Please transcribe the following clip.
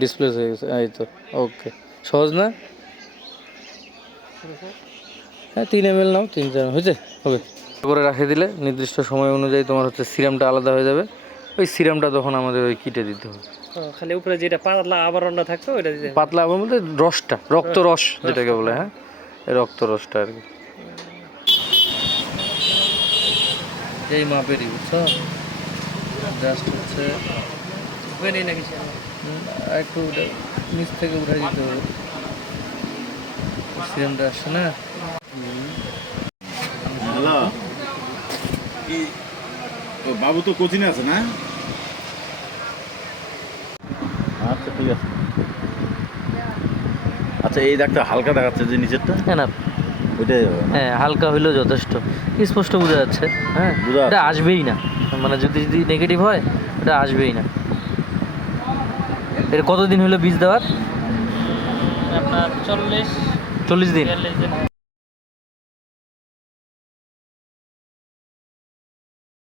Display হয়ে গেছে, এই তো। ওকে, সহজ না? হ্যাঁ 3 ml নাও, 3-4 হয়েছে, হবে। করে রাখে দিলে নির্দিষ্ট সময় অনুযায়ী তোমার হচ্ছে সিরামটা আলাদা হয়ে যাবে। ওই সিরামটা তখন আমাদের ওই কিটে দিতে হবে। খালি উপরে যেটা পাতলা আবরণটা থাকতো ওটা দিতে হবে। পাতলা আবরণ বলতে রসটা, রক্ত রস যেটাকে বলে, হ্যাঁ এই রক্ত রসটা আর কি। এই মাপেরই, বুঝছো? জাস্ট হচ্ছে নাকি একটু নিচ থেকে উঠাই দিতে হবে, সিরামটা আসছে না। হ্যালো, বাবু তো কোচিনে আছে না? আচ্ছা ঠিক আছে। আচ্ছা এই দাগটা হালকা দেখাচ্ছে যে নিচেরটা, হ্যাঁ না, ওইটাই হ্যাঁ হালকা হইলেও যথেষ্ট, স্পষ্ট বোঝা যাচ্ছে। হ্যাঁ বোঝা এটা আসবেই না, মানে যদি নেগেটিভ হয় এটা আসবেই না। এর কতদিন হলো বীজ দেওয়ার? আপনার 40 40 দিন। 42 দিন।